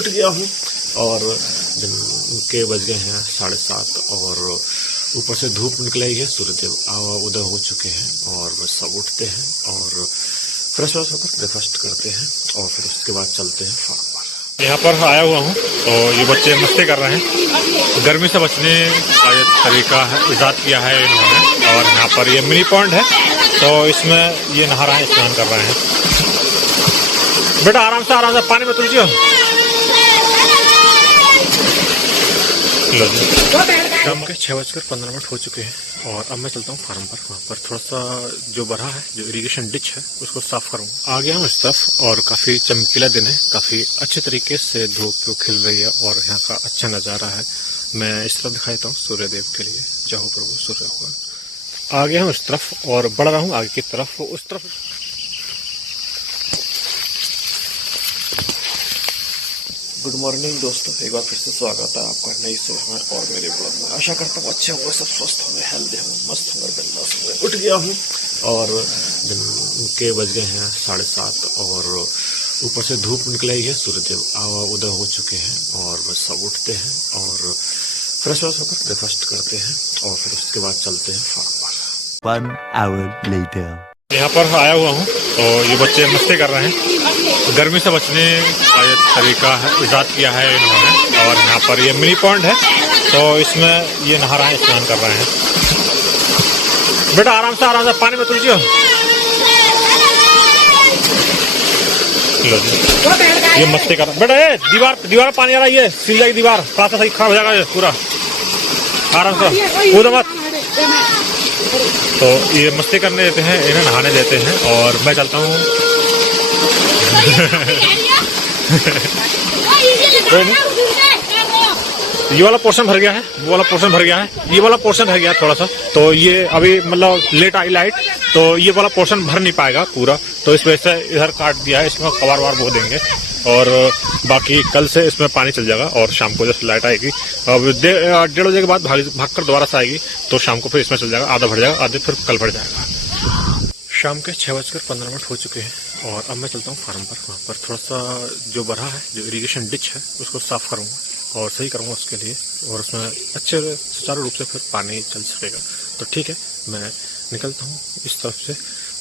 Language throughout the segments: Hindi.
उठ गया हूँ और दिन के बज गए हैं 7:30 और ऊपर से धूप निकल आई है, सूर्यदेव उदय हो चुके हैं और बस सब उठते हैं और फ्रेश होकर ब्रेकफास्ट करते हैं और फिर उसके बाद चलते हैं फार्म पर। यहाँ पर आया हुआ हूँ तो ये बच्चे मस्ती कर रहे हैं। गर्मी से बचने का ये तरीका है ईजाद किया है इन्होंने और यहाँ पर ये मिनी पॉन्ड है तो इसमें ये नहा रहे हैं, स्नान कर रहे हैं। बेटा आराम से पानी में तुलजियो। शाम के 6:15 हो चुके हैं और अब मैं चलता हूँ फार्म पर। वहाँ पर थोड़ा सा जो बड़ा है, जो इरिगेशन डिच है, उसको साफ करूँगा। आ गया हूँ इस तरफ और काफ़ी चमकीला दिन है, काफ़ी अच्छे तरीके से धूप खिल रही है और यहाँ का अच्छा नज़ारा है। मैं इस तरफ दिखाई देता हूँ सूर्यदेव के लिए, जय हो प्रभु सूर्य भगवान। आ गया हूँ इस तरफ और बढ़ रहा हूँ आगे की तरफ। उस तरफ गुड मॉर्निंग दोस्तों, एक बार फिर से स्वागत है आपका नई सुबह में और मेरे ब्लॉग में। आशा करता हूँ अच्छे होंगे, सब स्वस्थ होंगे, हेल्दी होंगे, मस्त होंगे, बिंदास होंगे। उठ गया हूँ और दिन के बज गए हैं 7:30 और ऊपर से धूप निकल आई है, सूर्यदेव उदय हो चुके हैं और बस सब उठते हैं और फ्रेश होकर ब्रेकफास्ट करते हैं और फिर उसके बाद चलते हैं फार्म पर। 1 hour later यहाँ पर आया हुआ हूँ तो ये बच्चे मस्ती कर रहे हैं। गर्मी से बचने का ये तरीका है ईजाद किया है इन्होंने और यहाँ पर ये मिनी पॉन्ड है तो इसमें ये नहा रहे हैं, स्नान कर रहे हैं। बेटा आराम से पानी में तुलजियो। ये मस्ती कर रहा है। बेटा ये दीवार पानी आ रहा है, ये सिल जाएगी दीवार, पास सही खराब हो जाएगा ये पूरा। आराम से कूदो मत। तो ये मस्ती करने देते हैं, इन्हें नहाने देते हैं और मैं चलता हूँ। ये वाला पोर्शन भर गया है, वो वाला पोर्शन भर गया है, ये वाला पोर्शन रह गया थोड़ा सा। तो ये अभी मतलब लेट आई लाइट तो ये वाला पोर्शन भर नहीं पाएगा पूरा, तो इस वजह से इधर काट दिया है। इसमें कबार वार बो देंगे और बाकी कल से इसमें पानी चल जाएगा और शाम को जब लाइट आएगी अब 1:30 बजे के बाद भागकर दोबारा से आएगी तो शाम को फिर इसमें चल जाएगा, आधा भर जाएगा, आधे फिर कल भर जाएगा। शाम के 6:15 हो चुके हैं और अब मैं चलता हूँ फार्म पर। वहाँ पर थोड़ा सा जो बड़ा है, जो इरिगेशन डिच है, उसको साफ करूँगा और सही करूँगा उसके लिए और उसमें अच्छे सुचारू रूप से फिर पानी चल सकेगा। तो ठीक है, मैं निकलता हूँ इस तरफ से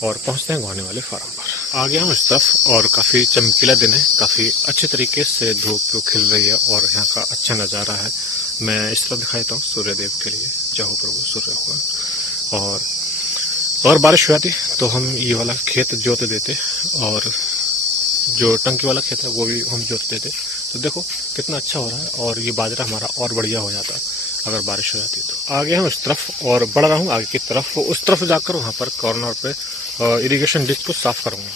और पहुँचते हैं घोने वाले फार्म पर। आ गया हूँ इस तरफ और काफ़ी चमकीला दिन है, काफ़ी अच्छे तरीके से धूप खिल रही है और यहाँ का अच्छा नज़ारा है। मैं इस तरफ दिखाई देता हूँ सूर्यदेव के लिए, जय हो प्रभु सूर्य भगवान। और बारिश हुई थी तो हम ये वाला खेत जोत देते और जो टंकी वाला खेत है वो भी हम जोत देते। तो देखो कितना अच्छा हो रहा है और ये बाजरा हमारा और बढ़िया हो जाता अगर बारिश हो जाती तो। आ गया हूँ इस तरफ और बढ़ रहा हूँ आगे की तरफ। उस तरफ जाकर वहाँ पर कॉर्नर पे इरिगेशन डिच को साफ करूँगा।